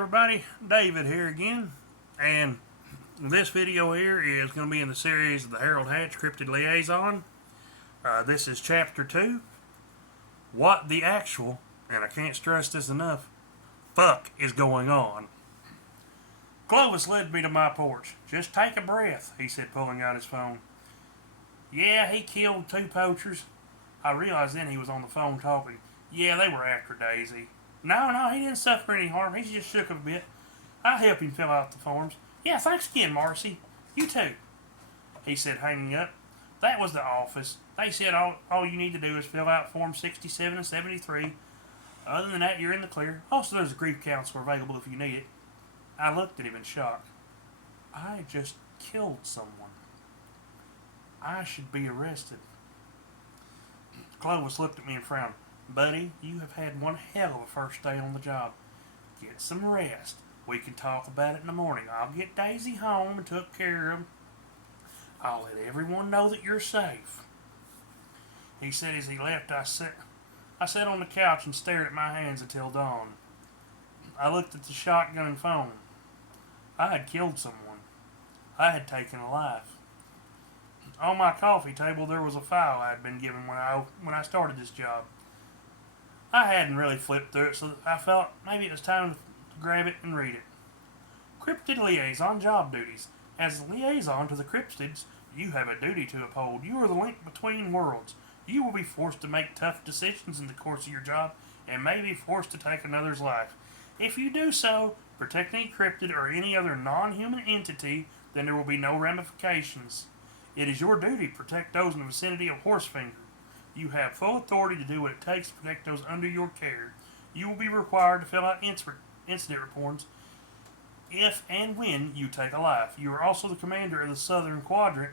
everybody, David here again, and this video here is going to be in the series of the Harold Hatch Cryptid Liaison. This is Chapter 2, What the Actual, and I can't stress this enough, fuck is going on. Clovis led me to my porch. "Just take a breath," he said, pulling out his phone. "Yeah, he killed 2 poachers. I realized then he was on the phone talking. Yeah, they were after Daisy. No, he didn't suffer any harm. He just shook a bit. I helped him fill out the forms. Yeah, thanks again, Marcy. You too," he said, hanging up. That was the office. They said all you need to do is fill out Forms 67 and 73. Other than that, you're in the clear. Also, there's a grief counselor available if you need it. I looked at him in shock. I just killed someone. I should be arrested. Clovis looked at me and frowned. "Buddy, you have had one hell of a first day on the job. Get some rest. We can talk about it in the morning. I'll get Daisy home and took care of. I'll let everyone know that you're safe," he said as he left. I sat on the couch and stared at my hands until dawn. I looked at the shotgun and phone. I had killed someone. I had taken a life. On my coffee table there was a file I had been given when I started this job. I hadn't really flipped through it, so I felt maybe it was time to grab it and read it. Cryptid Liaison Job Duties. As a liaison to the cryptids, you have a duty to uphold. You are the link between worlds. You will be forced to make tough decisions in the course of your job and may be forced to take another's life. If you do so, protect any cryptid or any other non-human entity, then there will be no ramifications. It is your duty to protect those in the vicinity of Horsefinger. You have full authority to do what it takes to protect those under your care. You will be required to fill out incident reports if and when you take a life. You are also the commander of the Southern Quadrant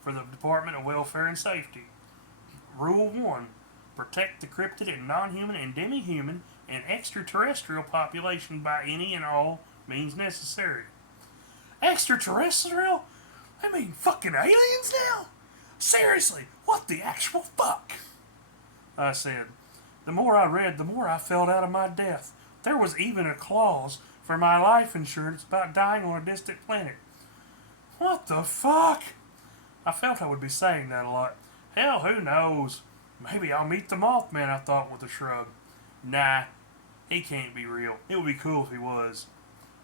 for the Department of Welfare and Safety. Rule 1. Protect the cryptid and non-human and demi-human and extraterrestrial population by any and all means necessary. Extraterrestrial? I mean fucking aliens now? Seriously, what the actual fuck? I said. The more I read, the more I felt out of my depth. There was even a clause for my life insurance about dying on a distant planet. What the fuck? I felt I would be saying that a lot. Hell, who knows? Maybe I'll meet the Mothman, I thought with a shrug. Nah, he can't be real. It would be cool if he was.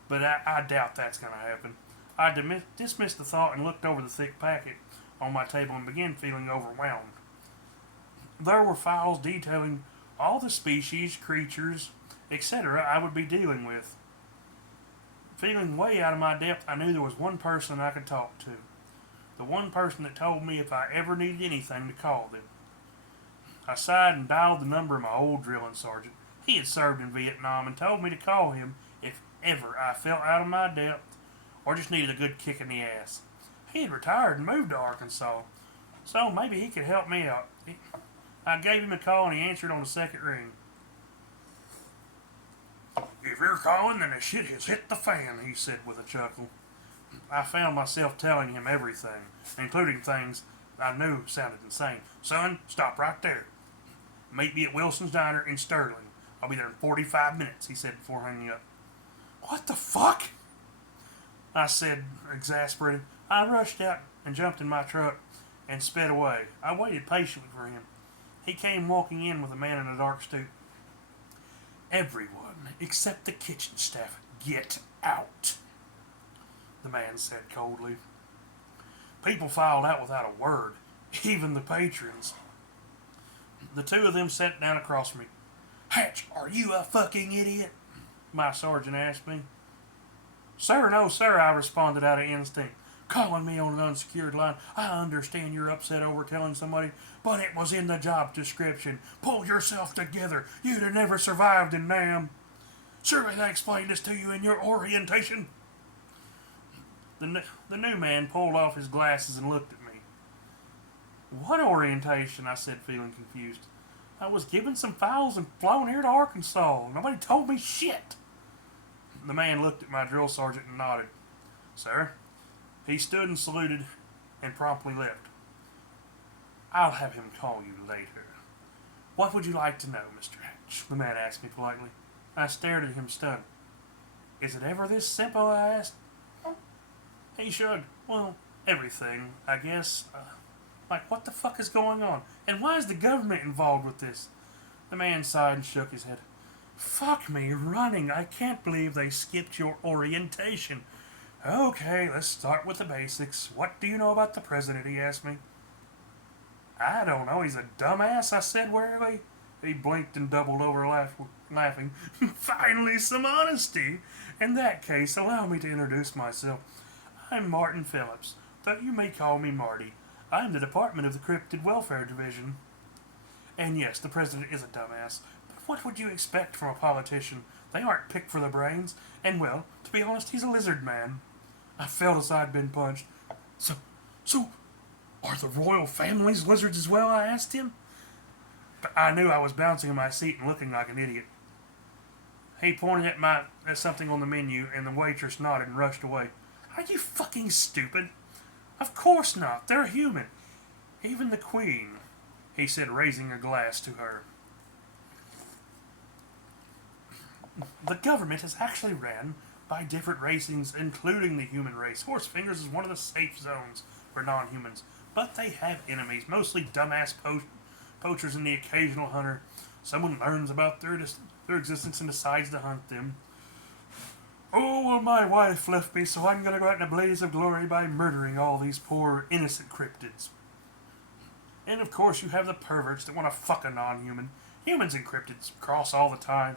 But I doubt that's going to happen. I dismissed the thought and looked over the thick packet on my table and began feeling overwhelmed. There were files detailing all the species, creatures, etc. I would be dealing with. Feeling way out of my depth, I knew there was one person I could talk to. The one person that told me if I ever needed anything to call them. I sighed and dialed the number of my old drilling sergeant. He had served in Vietnam and told me to call him if ever I felt out of my depth or just needed a good kick in the ass. He had retired and moved to Arkansas, so maybe he could help me out. I gave him a call and he answered on the second ring. "If you're calling, then the shit has hit the fan," he said with a chuckle. I found myself telling him everything, including things I knew sounded insane. "Son, stop right there. Meet me at Wilson's Diner in Sterling. I'll be there in 45 minutes, he said before hanging up. "What the fuck?" I said, exasperated. I rushed out and jumped in my truck and sped away. I waited patiently for him. He came walking in with a man in a dark suit. "Everyone except the kitchen staff, get out," the man said coldly. People filed out without a word, even the patrons. The two of them sat down across from me. "Hatch, are you a fucking idiot?" my sergeant asked me. "Sir, no, sir," I responded out of instinct. "Calling me on an unsecured line. I understand you're upset over telling somebody, but it was in the job description. Pull yourself together. You'd have never survived in Nam. Surely I explained this to you in your orientation." The new man pulled off his glasses and looked at me. "What orientation?" I said, feeling confused. "I was given some files and flown here to Arkansas. Nobody told me shit." The man looked at my drill sergeant and nodded. "Sir?" He stood and saluted and promptly left. "I'll have him call you later. What would you like to know, Mr. Hatch?" the man asked me politely. I stared at him stunned. Is it ever this simple? I asked. He shrugged. Well, everything, I guess. Like, what the fuck is going on? And why is the government involved with this? The man sighed and shook his head. Fuck me running. I can't believe they skipped your orientation. Okay, let's start with the basics. What do you know about the president? He asked me. I don't know. He's a dumbass, I said wearily. He blinked and doubled over laughing. Finally, some honesty. In that case, allow me to introduce myself. I'm Martin Phillips, though you may call me Marty. I'm the Department of the Cryptid Welfare Division. And yes, the president is a dumbass. But what would you expect from a politician? They aren't picked for their brains. And well, to be honest, he's a lizard man. I felt as I'd been punched. So, are the royal families lizards as well? I asked him. But I knew I was bouncing in my seat and looking like an idiot. He pointed at something on the menu, and the waitress nodded and rushed away. Are you fucking stupid? Of course not. They're human. Even the Queen, he said, raising a glass to her. The government is actually ran by different racings, including the human race. Horsefingers is one of the safe zones for non-humans, but they have enemies, mostly dumbass poachers and the occasional hunter. Someone learns about their existence and decides to hunt them. Oh, well, my wife left me, so I'm going to go out in a blaze of glory by murdering all these poor, innocent cryptids. And, of course, you have the perverts that want to fuck a non-human. Humans and cryptids cross all the time.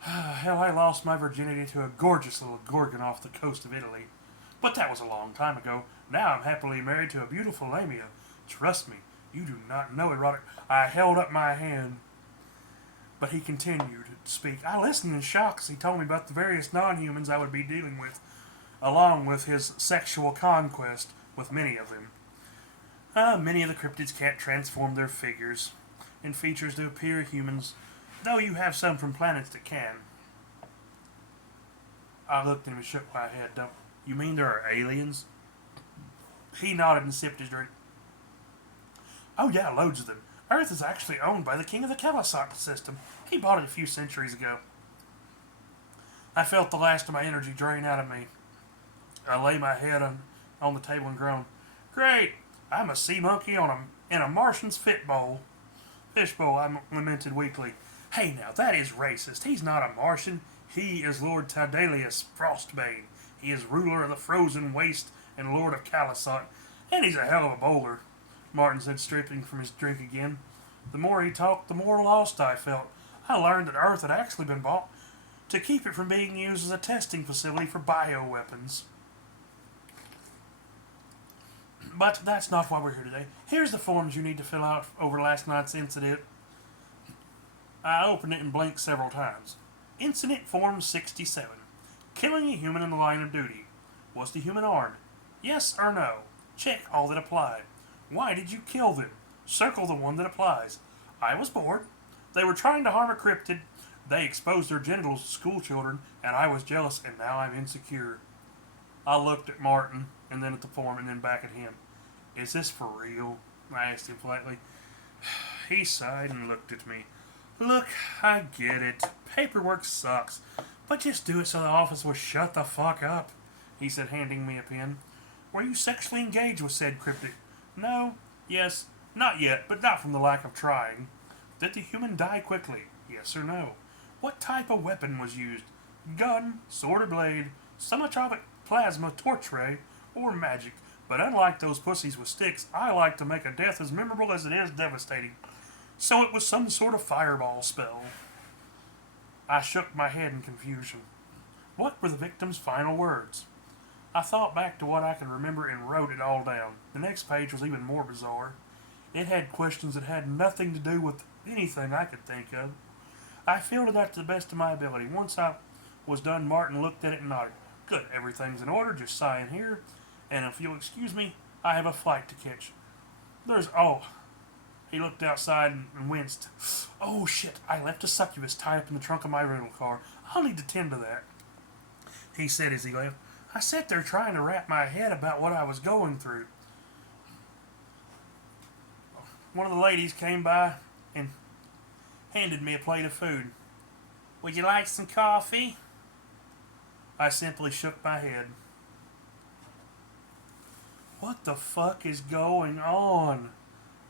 Hell, I lost my virginity to a gorgeous little gorgon off the coast of Italy. But that was a long time ago. Now I'm happily married to a beautiful lamia. Trust me, you do not know erotic. I held up my hand. But he continued to speak. I listened in shock as he told me about the various non-humans I would be dealing with, along with his sexual conquest with many of them. Many of the cryptids can't transform their figures and features to appear humans, though you have some from planets that can. I looked at him and shook my head. You mean there are aliens? He nodded and sipped his drink. Oh yeah, loads of them. Earth is actually owned by the king of the Calisot system. He bought it a few centuries ago. I felt the last of my energy drain out of me. I lay my head on the table and groaned. Great! I'm a sea monkey in a Martian's fish bowl, I lamented weakly. Hey now, that is racist. He's not a Martian. He is Lord Tidalius Frostbane. He is ruler of the frozen waste and lord of Calisot. And he's a hell of a bowler, Martin said, stripping from his drink again. The more he talked, the more lost I felt. I learned that Earth had actually been bought to keep it from being used as a testing facility for bioweapons. But that's not why we're here today. Here's the forms you need to fill out over last night's incident. I opened it and blinked several times. Incident Form 67. Killing a human in the line of duty. Was the human armed? Yes or no? Check all that applied. Why did you kill them? Circle the one that applies. I was bored. They were trying to harm a cryptid. They exposed their genitals to school children, and I was jealous, and now I'm insecure. I looked at Martin, and then at the form, and then back at him. Is this for real? I asked him politely. He sighed and looked at me. Look, I get it. Paperwork sucks. But just do it so the office will shut the fuck up, he said, handing me a pen. Were you sexually engaged with said cryptid? No. Yes. Not yet, but not from the lack of trying. Did the human die quickly? Yes or no? What type of weapon was used? Gun, sword or blade, semi-tropic plasma, torch ray, or magic. But unlike those pussies with sticks, I like to make a death as memorable as it is devastating. So it was some sort of fireball spell. I shook my head in confusion. What were the victim's final words? I thought back to what I could remember and wrote it all down. The next page was even more bizarre. It had questions that had nothing to do with anything I could think of. I filled it out to the best of my ability. Once I was done, Martin looked at it and nodded. Good, everything's in order, just sign here. And if you'll excuse me, I have a flight to catch. He looked outside and winced. Oh shit, I left a succubus tied up in the trunk of my rental car. I'll need to tend to that, he said as he left. I sat there trying to wrap my head about what I was going through. One of the ladies came by and handed me a plate of food. Would you like some coffee? I simply shook my head. What the fuck is going on?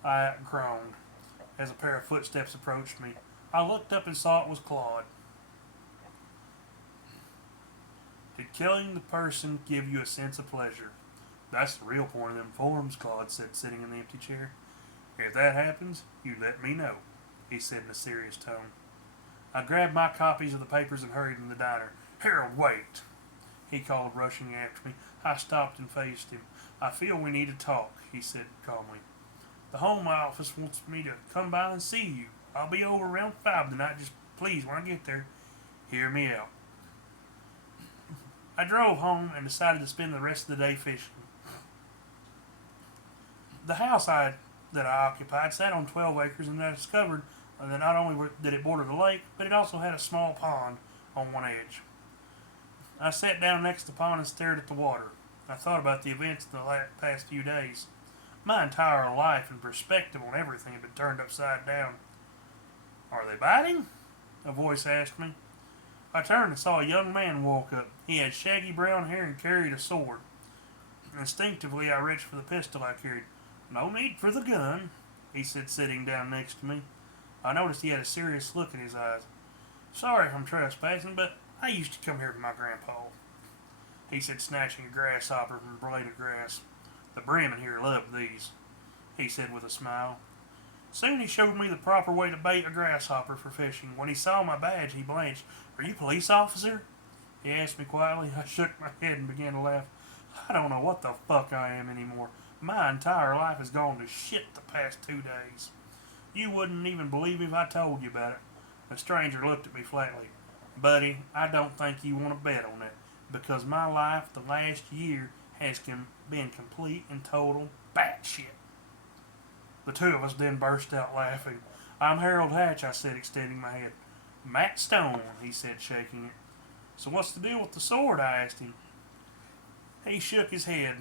I groaned as a pair of footsteps approached me. I looked up and saw it was Claude. Did killing the person give you a sense of pleasure? That's the real point of them forms, Claude said, sitting in the empty chair. If that happens, you let me know, he said in a serious tone. I grabbed my copies of the papers and hurried in the diner. Harold, wait, he called, rushing after me. I stopped and faced him. I feel we need to talk, he said calmly. The home office wants me to come by and see you. I'll be over around 5 tonight. Just please, when I get there, hear me out. I drove home and decided to spend the rest of the day fishing. The house that I occupied sat on 12 acres, and I discovered that not only did it border the lake, but it also had a small pond on one edge. I sat down next to the pond and stared at the water. I thought about the events of the past few days. My entire life and perspective on everything had been turned upside down. Are they biting? A voice asked me. I turned and saw a young man walk up. He had shaggy brown hair and carried a sword. Instinctively, I reached for the pistol I carried. No need for the gun, he said, sitting down next to me. I noticed he had a serious look in his eyes. Sorry if I'm trespassing, but I used to come here with my grandpa, he said, snatching a grasshopper from a blade of grass. The brimmen here loved these, he said with a smile. Soon he showed me the proper way to bait a grasshopper for fishing. When he saw my badge, he blanched. Are you a police officer? He asked me quietly. I shook my head and began to laugh. I don't know what the fuck I am anymore. My entire life has gone to shit the past 2 days. You wouldn't even believe me if I told you about it. The stranger looked at me flatly. Buddy, I don't think you want to bet on it, because my life the last year has been complete and total batshit. The two of us then burst out laughing. I'm Harold Hatch, I said, extending my hand. Matt Stone, he said, shaking it. So what's the deal with the sword? I asked him. He shook his head.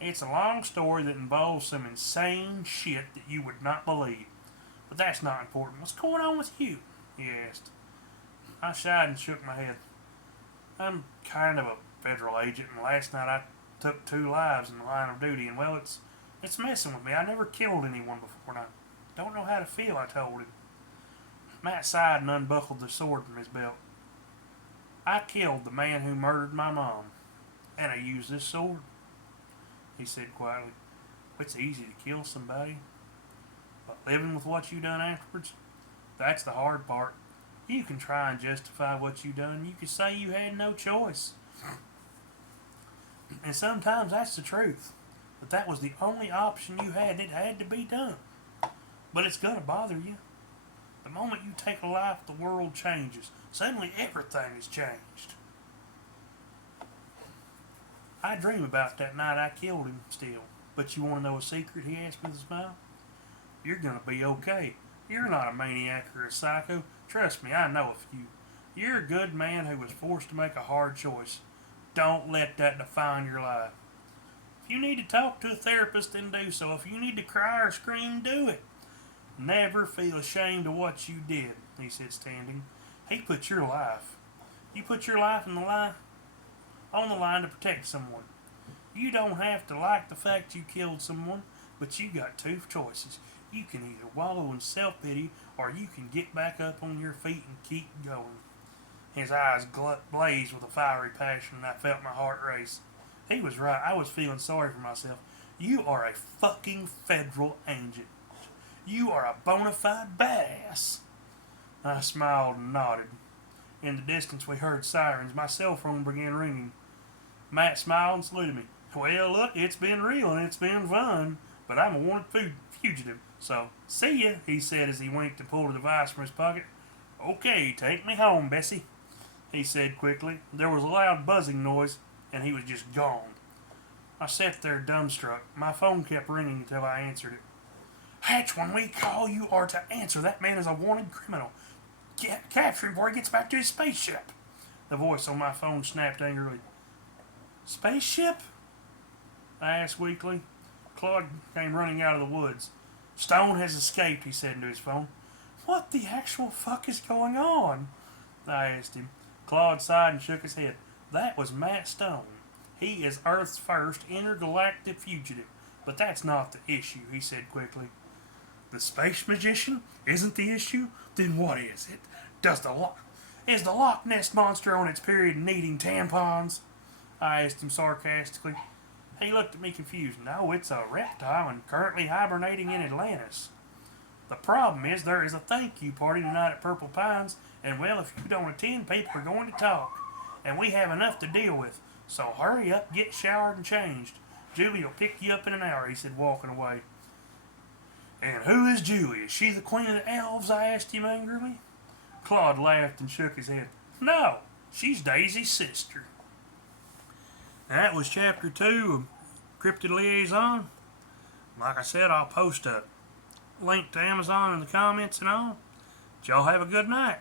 It's a long story that involves some insane shit that you would not believe. But that's not important. What's going on with you? He asked. I shied and shook my head. I'm kind of a federal agent, and last night I took 2 lives in the line of duty, and well, it's messing with me. I never killed anyone before, and I don't know how to feel, I told him. Matt sighed and unbuckled the sword from his belt. I killed the man who murdered my mom, and I used this sword, he said quietly. It's easy to kill somebody, but living with what you done afterwards, that's the hard part. You can try and justify what you done. You can say you had no choice. And sometimes that's the truth. But that was the only option you had. It had to be done. But it's going to bother you. The moment you take a life, the world changes. Suddenly everything has changed. I dream about that night I killed him still. But you want to know a secret? He asked with a smile. You're going to be okay. You're not a maniac or a psycho. Trust me, I know a few. You're a good man who was forced to make a hard choice. Don't let that define your life. If you need to talk to a therapist, then do so. If you need to cry or scream, do it. Never feel ashamed of what you did, he said, standing. You put your life on the line to protect someone. You don't have to like the fact you killed someone, but you got 2 choices. You can either wallow in self-pity, or you can get back up on your feet and keep going. His eyes blazed with a fiery passion, and I felt my heart race. He was right. I was feeling sorry for myself. You are a fucking federal agent. You are a bona fide badass. I smiled and nodded. In the distance we heard sirens. My cell phone began ringing. Matt smiled and saluted me. Well, look, it's been real and it's been fun, but I'm a wanted fugitive. So, see ya, he said as he winked and pulled a device from his pocket. Okay, take me home, Bessie, he said quickly. There was a loud buzzing noise, and he was just gone. I sat there dumbstruck. My phone kept ringing until I answered it. Hatch, when we call, you are to answer. That man is a wanted criminal. Capture him before he gets back to his spaceship. The voice on my phone snapped angrily. Spaceship? I asked weakly. Claude came running out of the woods. Stone has escaped, he said into his phone. What the actual fuck is going on? I asked him. Claude sighed and shook his head. That was Matt Stone. He is Earth's first intergalactic fugitive. But that's not the issue, he said quickly. The space magician isn't the issue? Then what is it? Is the Loch Ness monster on its period and needing tampons? I asked him sarcastically. He looked at me confused. No, it's a reptile and currently hibernating in Atlantis. The problem is there is a thank you party tonight at Purple Pines, and well, if you don't attend, people are going to talk. And we have enough to deal with. So hurry up, get showered and changed. Julie will pick you up in an hour, he said, walking away. And who is Julie? Is she the queen of the elves? I asked him angrily. Claude laughed and shook his head. No, she's Daisy's sister. That was chapter 2 of Cryptid Liaison. Like I said, I'll post a link to Amazon in the comments and all. Y'all have a good night.